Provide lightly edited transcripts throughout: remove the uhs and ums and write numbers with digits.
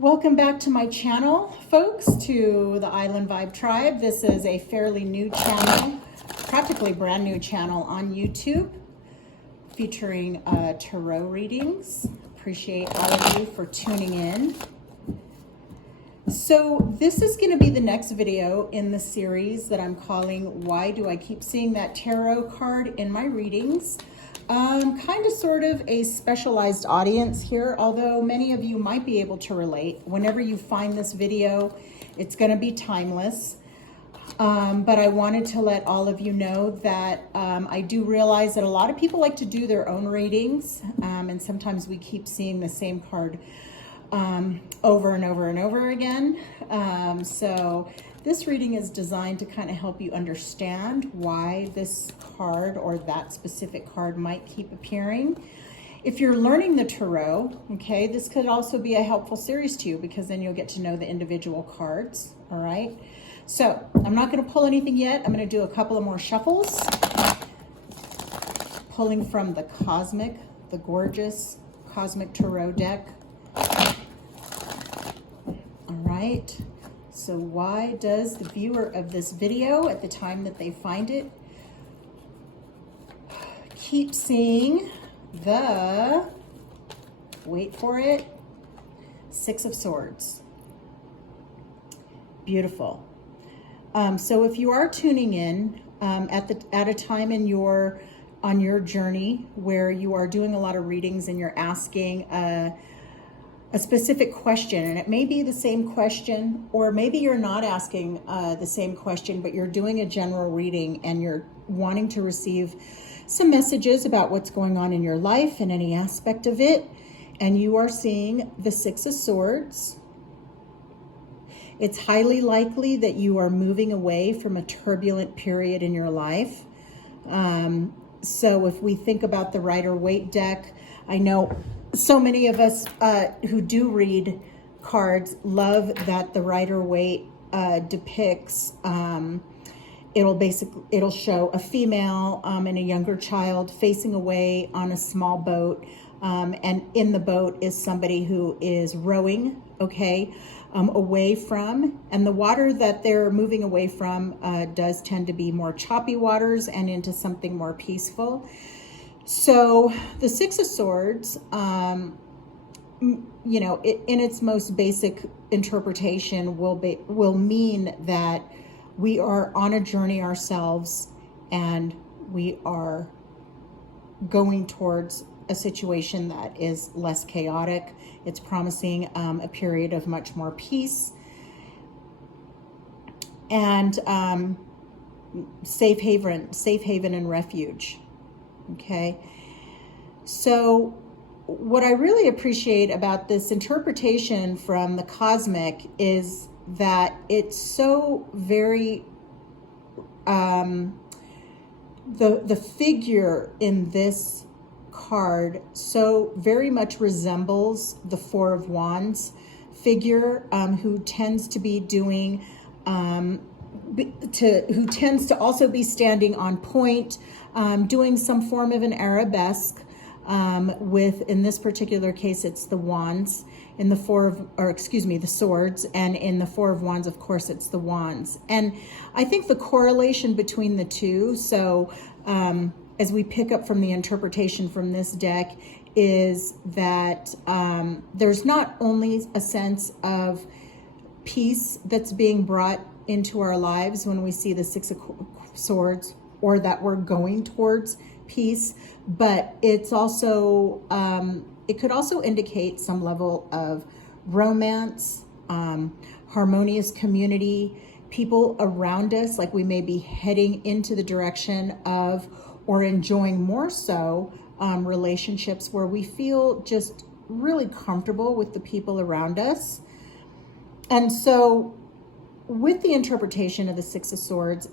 Welcome back to my channel, folks, to the Island Vibe Tribe. This is a fairly new channel, practically brand new channel on YouTube, featuring tarot readings. Appreciate all of you for tuning in. So this is going to be the next video in the series that I'm calling Why Do I Keep Seeing That Tarot Card in My Readings? Kind of sort of a specialized audience here, although many of you might be able to relate. Whenever you find this video, it's going to be timeless. But I wanted to let all of you know that I do realize that a lot of people like to do their own readings, and sometimes we keep seeing the same card over and over and over again. So this reading is designed to kind of help you understand why this card or that specific card might keep appearing. If you're learning the tarot, okay, this could also be a helpful series to you because then you'll get to know the individual cards, all right? So I'm not going to pull anything yet. I'm going to do a couple of more shuffles, pulling from the gorgeous Cosmic Tarot deck. All right. So why does the viewer of this video at the time that they find it keep seeing the, wait for it, Six of Swords? Beautiful. So if you are tuning in at a time in on your journey where you are doing a lot of readings and you're asking a specific question, and it may be the same question, or maybe you're not asking the same question, but you're doing a general reading and you're wanting to receive some messages about what's going on in your life and any aspect of it, and you are seeing the Six of Swords. It's highly likely that you are moving away from a turbulent period in your life. So if we think about the Rider-Waite deck, I know so many of us who do read cards love that the Rider-Waite depicts, it'll show a female and a younger child facing away on a small boat, and in the boat is somebody who is rowing, okay, away from, and the water that they're moving away from does tend to be more choppy waters and into something more peaceful. So the Six of Swords, in its most basic interpretation will mean that we are on a journey ourselves and we are going towards a situation that is less chaotic. It's promising a period of much more peace and safe haven and refuge. Okay, so what I really appreciate about this interpretation from the cosmic is that it's so very, the figure in this card so very much resembles the Four of Wands figure, who tends to be doing, who tends to also be standing on point, doing some form of an arabesque, with, in this particular case, it's the wands. In the the swords, and in the Four of Wands, of course, it's the wands. And I think the correlation between the two, so as we pick up from the interpretation from this deck, is that there's not only a sense of peace that's being brought into our lives when we see the Six of Swords, or that we're going towards peace, but it's also, it could also indicate some level of romance, harmonious community, people around us, like we may be heading into the direction of, or enjoying more so, relationships where we feel just really comfortable with the people around us. And so with the interpretation of the Six of Swords,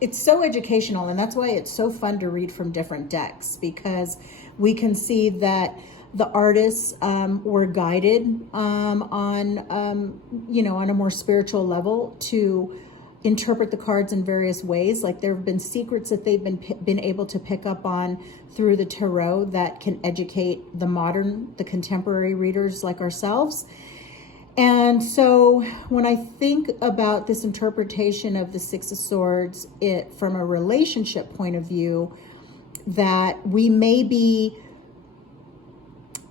it's so educational, and that's why it's so fun to read from different decks, because we can see that the artists were guided on a more spiritual level to interpret the cards in various ways. Like there have been secrets that they've been able to pick up on through the tarot that can educate the contemporary readers like ourselves. And so when I think about this interpretation of the Six of Swords, from a relationship point of view, that we may be,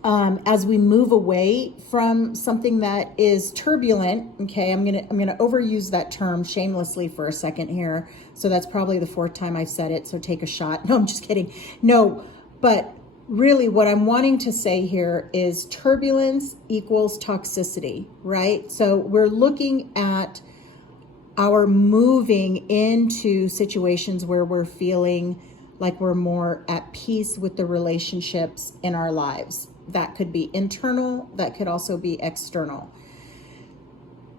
as we move away from something that is turbulent, okay, I'm gonna overuse that term shamelessly for a second here. So that's probably the 4th time I've said it. So take a shot. No, I'm just kidding. No, but really what I'm wanting to say here is turbulence equals toxicity, right? So we're looking at our moving into situations where we're feeling like we're more at peace with the relationships in our lives. That could be internal, that could also be external.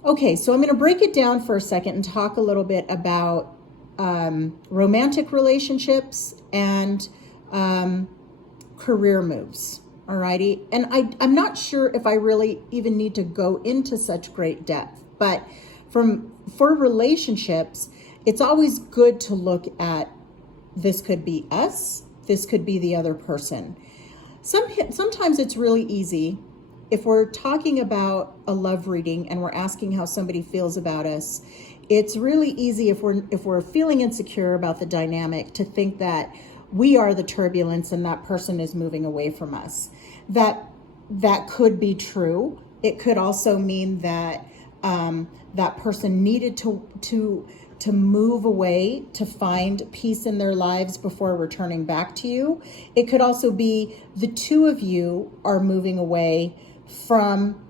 Okay, so I'm going to break it down for a second and talk a little bit about romantic relationships and career moves. Alrighty, and I'm not sure if I really even need to go into such great depth, but for relationships, it's always good to look at, this could be us, this could be the other person. Sometimes it's really easy if we're talking about a love reading and we're asking how somebody feels about us. It's really easy if we're feeling insecure about the dynamic to think that we are the turbulence and that person is moving away from us. That could be true. It could also mean that that person needed to move away to find peace in their lives before returning back to you. It could also be the two of you are moving away from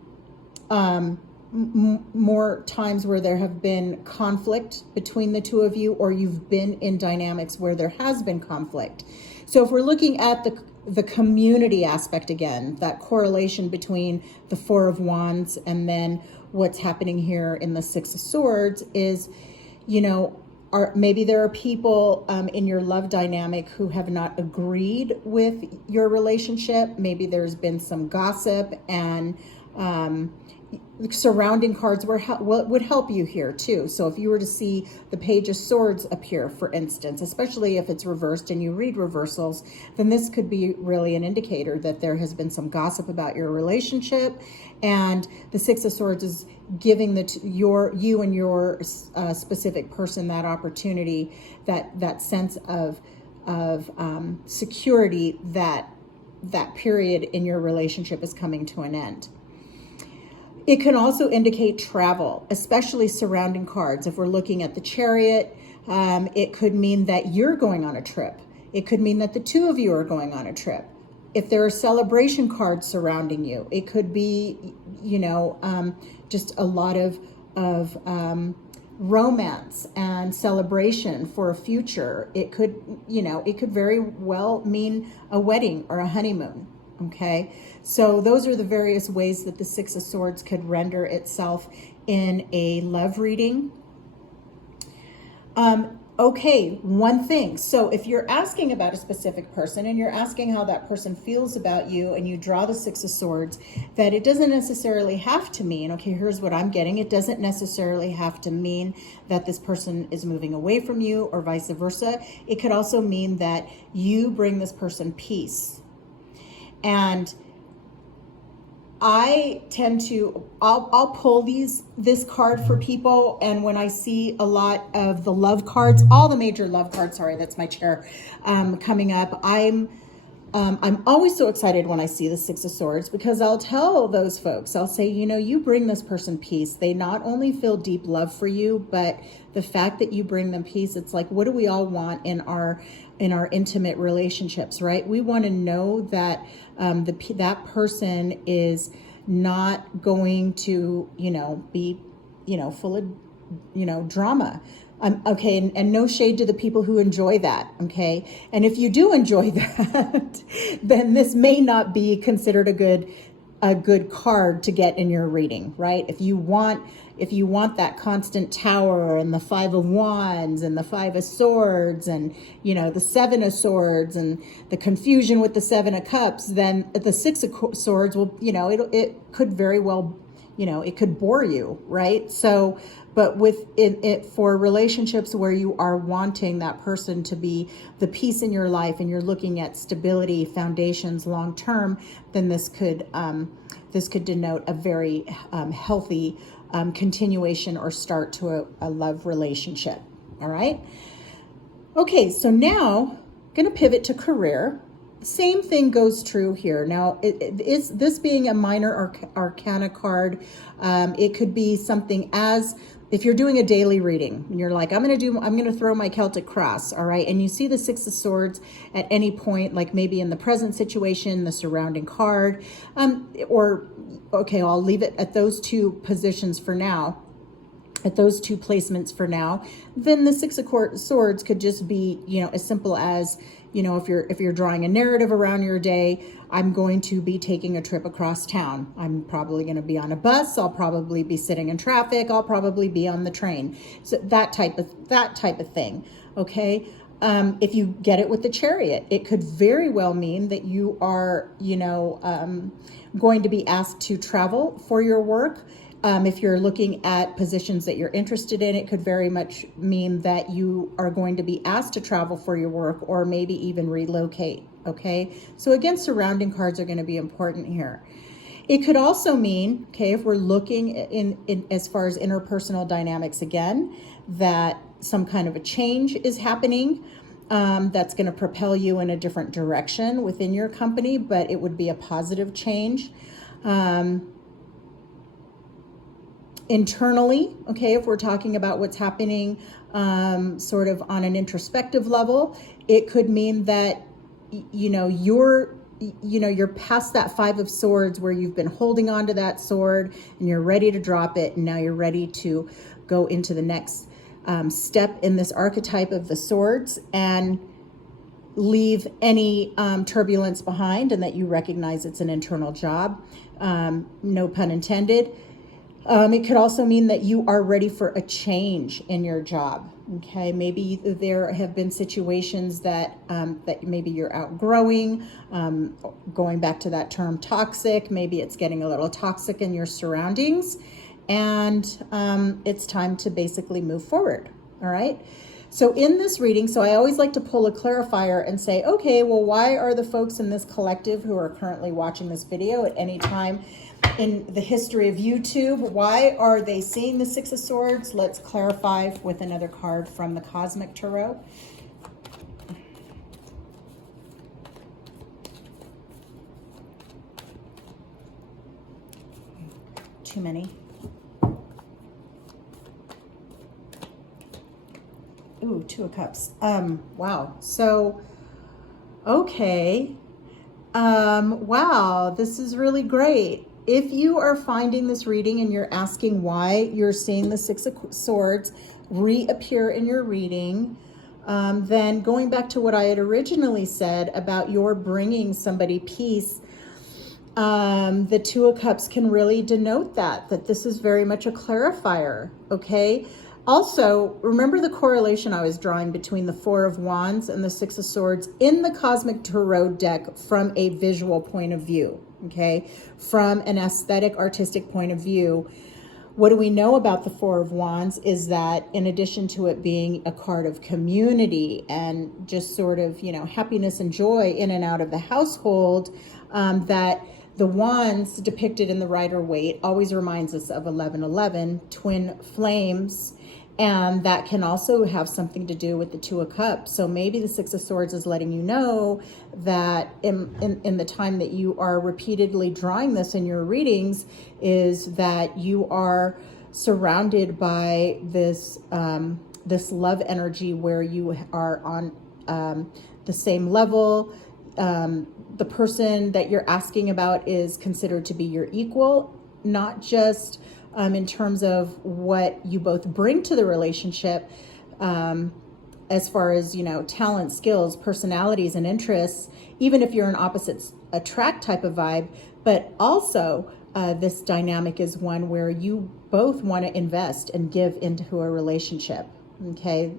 more times where there have been conflict between the two of you, or you've been in dynamics where there has been conflict. So if we're looking at the community aspect again, that correlation between the Four of Wands and then what's happening here in the Six of Swords is, maybe there are people in your love dynamic who have not agreed with your relationship. Maybe there's been some gossip, and surrounding cards would help you here too. So if you were to see the Page of Swords appear, for instance, especially if it's reversed and you read reversals, then this could be really an indicator that there has been some gossip about your relationship. And the Six of Swords is giving you and your specific person that opportunity, that sense of security, that period in your relationship is coming to an end. It can also indicate travel, especially surrounding cards. If we're looking at the Chariot, it could mean that you're going on a trip. It could mean that the two of you are going on a trip. If there are celebration cards surrounding you, it could be, just a lot of romance and celebration for a future. It could very well mean a wedding or a honeymoon. Okay, so those are the various ways that the Six of Swords could render itself in a love reading. Okay, one thing. So if you're asking about a specific person and you're asking how that person feels about you, and you draw the Six of Swords, that it doesn't necessarily have to mean, okay, here's what I'm getting. It doesn't necessarily have to mean that this person is moving away from you or vice versa. It could also mean that you bring this person peace. And I tend to, I'll pull this card for people, and when I see a lot of the love cards, all the major love cards, sorry, that's my chair, coming up, I'm always so excited when I see the Six of Swords, because I'll tell those folks, I'll say, you bring this person peace. They not only feel deep love for you, but the fact that you bring them peace, it's like, what do we all want in our intimate relationships, right? We want to know that that person is not going to, be, full of, drama. Okay, and no shade to the people who enjoy that, okay? And if you do enjoy that, then this may not be considered a good card to get in your reading, right? If you want that constant Tower and the Five of Wands and the Five of Swords and, the Seven of Swords and the confusion with the Seven of Cups, then the Six of Swords will, it could very well, it could bore you, right? So, but with it for relationships where you are wanting that person to be the piece in your life and you're looking at stability, foundations, long term, then this could denote a very healthy continuation or start to a love relationship. All right. Okay, so now I'm going to pivot to career. Same thing goes true here. Now, is this being a minor arcana card, it could be something as if you're doing a daily reading and you're like, I'm going to throw my Celtic cross, all right? And you see the Six of Swords at any point, like maybe in the present situation, the surrounding card, or okay, I'll leave it at those two positions for now. At those two placements for now, then the Six of Swords could just be, as simple as, if you're drawing a narrative around your day, I'm going to be taking a trip across town. I'm probably going to be on a bus. I'll probably be sitting in traffic. I'll probably be on the train. So that type of thing. Okay. If you get it with the Chariot, it could very well mean that you are, going to be asked to travel for your work. If you're looking at positions that you're interested in, it could very much mean that you are going to be asked to travel for your work or maybe even relocate, okay? So again, surrounding cards are going to be important here. It could also mean, okay, if we're looking in as far as interpersonal dynamics again, that some kind of a change is happening that's going to propel you in a different direction within your company, but it would be a positive change. Internally, okay, if we're talking about what's happening sort of on an introspective level, it could mean that you're past that Five of Swords where you've been holding on to that sword and you're ready to drop it, and now you're ready to go into the next step in this archetype of the swords and leave any turbulence behind, and that you recognize it's an internal job, no pun intended. It could also mean that you are ready for a change in your job. Okay, maybe there have been situations that maybe you're outgrowing. Going back to that term toxic, maybe it's getting a little toxic in your surroundings, and it's time to basically move forward. All right. So in this reading, so I always like to pull a clarifier and say, okay, well, why are the folks in this collective who are currently watching this video at any time in the history of YouTube, why are they seeing the Six of Swords? Let's clarify with another card from the Cosmic Tarot. Too many. Ooh, Two of Cups. Wow. So, okay. Wow, this is really great. If you are finding this reading and you're asking why you're seeing the Six of Swords reappear in your reading, then going back to what I had originally said about your bringing somebody peace, the Two of Cups can really denote that this is very much a clarifier, okay? Also, remember the correlation I was drawing between the Four of Wands and the Six of Swords in the Cosmic Tarot deck from a visual point of view, okay? From an aesthetic, artistic point of view. What do we know about the Four of Wands is that in addition to it being a card of community and just sort of, happiness and joy in and out of the household, that the wands depicted in the Rider-Waite always reminds us of 1111, twin flames, and that can also have something to do with the Two of Cups. So maybe the Six of Swords is letting you know that in the time that you are repeatedly drawing this in your readings is that you are surrounded by this this love energy where you are on the same level. The person that you're asking about is considered to be your equal, not just in terms of what you both bring to the relationship, as far as, talent, skills, personalities, and interests, even if you're an opposites attract type of vibe, but also this dynamic is one where you both want to invest and give into a relationship, okay?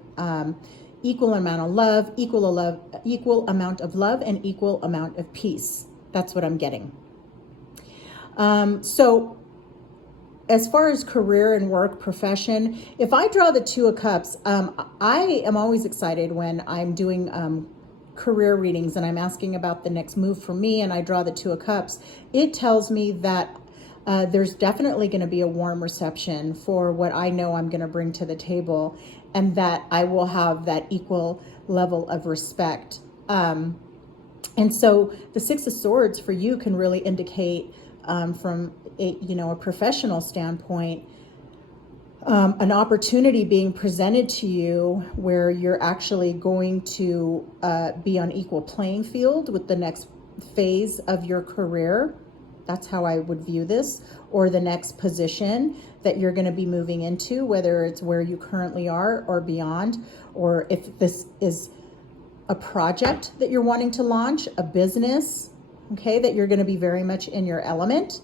Equal amount of love, equal amount of love, and equal amount of peace. That's what I'm getting. So as far as career and work profession, if I draw the Two of Cups, I am always excited when I'm doing career readings and I'm asking about the next move for me and I draw the Two of Cups. It tells me that there's definitely going to be a warm reception for what I know I'm going to bring to the table, and that I will have that equal level of respect. And so the Six of Swords for you can really indicate from a professional standpoint, an opportunity being presented to you where you're actually going to be on equal playing field with the next phase of your career. That's how I would view this, or the next position that you're going to be moving into, whether it's where you currently are or beyond, or if this is a project that you're wanting to launch, a business, okay, that you're going to be very much in your element.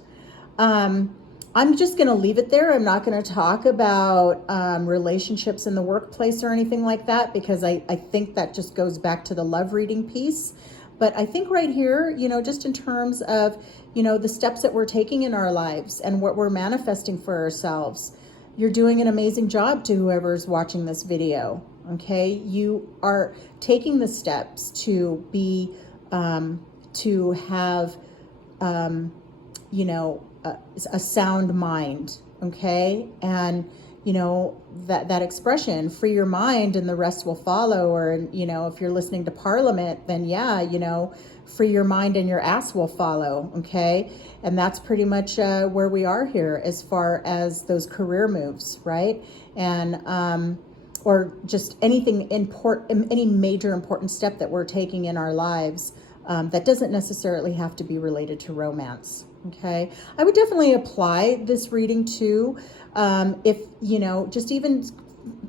I'm just going to leave it there. I'm not going to talk about relationships in the workplace or anything like that, because I think that just goes back to the love reading piece. But I think right here, just in terms of, the steps that we're taking in our lives and what we're manifesting for ourselves, you're doing an amazing job to whoever's watching this video. Okay, you are taking the steps to be, to have, a sound mind. Okay, and that expression, free your mind and the rest will follow. Or if you're listening to Parliament, then free your mind and your ass will follow. Okay, and that's pretty much where we are here as far as those career moves, right? And or just anything important, any major important step that we're taking in our lives, that doesn't necessarily have to be related to romance. Okay, I would definitely apply this reading to if just even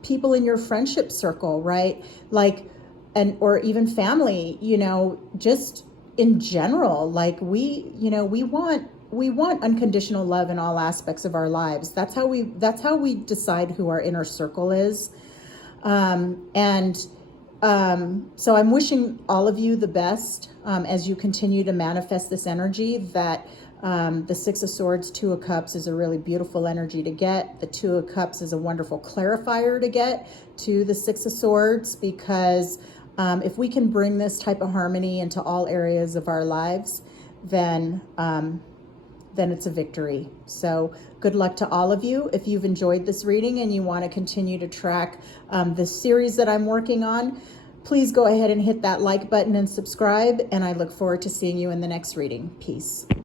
people in your friendship circle, right? Like, or even family, just in general, like we want unconditional love in all aspects of our lives. That's how we decide who our inner circle is. So I'm wishing all of you the best as you continue to manifest this energy. That the Six of Swords, Two of Cups is a really beautiful energy to get. The Two of Cups is a wonderful clarifier to get to the Six of Swords, because if we can bring this type of harmony into all areas of our lives, then it's a victory. So good luck to all of you. If you've enjoyed this reading and you want to continue to track the series that I'm working on, please go ahead and hit that like button and subscribe. And I look forward to seeing you in the next reading. Peace.